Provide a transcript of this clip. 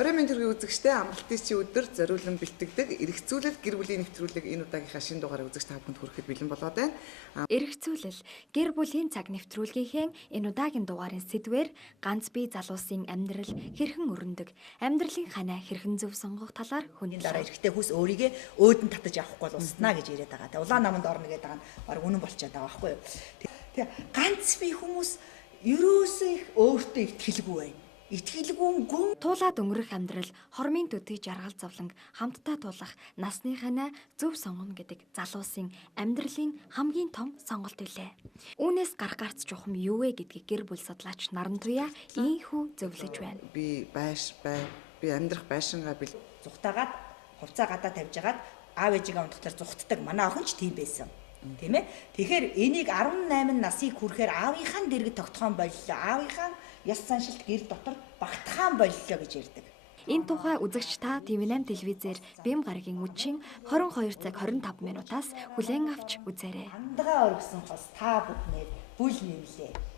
Орой минь төргийн үзэгчтэй амралтын чи өдөр зориулан бэлтгэдэг эргэцүүлэл гэр бүлийн нэвтрүүлэг энэ удаагийнхаа шинэ дугаарыг үзэгч та бүхэнд хүрэхэд бэлэн болоод байна. Эргэцүүлэл гэр бүлийн цаг нэвтрүүлгийнхээ энэ удаагийн дугаарын сэдвээр ганц бие залуусын амьдрал хэрхэн өрнөдөг, амьдралын ханаа хэрхэн зөв сонгох талаар хүний дараа эрэгтэй хүс өөрийгөө өөдөн татаж авахгүй бол уснаа гэж яриад байгаа. Тэгээ улаан наманд орно гэдэг байгаа нь баг үнэн болчиход байгаа байхгүй юу. Тэгээ ганц бие хүмүүс ерөөсөө их өөртөө итгэлгүй байна. Итгэлгүй гүн туулаад өнгөрөх амьдрал хормын төдий жаргал зовлон хамтдаа туулах насны ханаа зөв сонгоно гэдэг залуусын амьдралын хамгийн том сонголт билээ. Үүнээс гарч чухам юу вэ гэдгийг гэр бүл судлаач Нарантуя ийхүү зөвлөж байна. Би амьдрах байшингаа зүхтаагаад хувцаа гадаа тавьж агаад аав ээжигээ унтахтар зүхтдаг манай охин ч тийм байсан. Тийм ээ. Тэгэхээр энийг 18 насыг хүрэхээр аавынхаа дэргэд тогтхон боллоо. Аавынхаа яс заншилт гэр дотор багтахан боллоо гэж ярьдаг. Энэ тухай үзэгч та TV8 телевизээр Бэм гарагийн үдшин 22 цаг 25 минутаас хүлээн авч үзээрэй. Андгаа өргөсөн хос та бүхнээ бүл нэмлээ.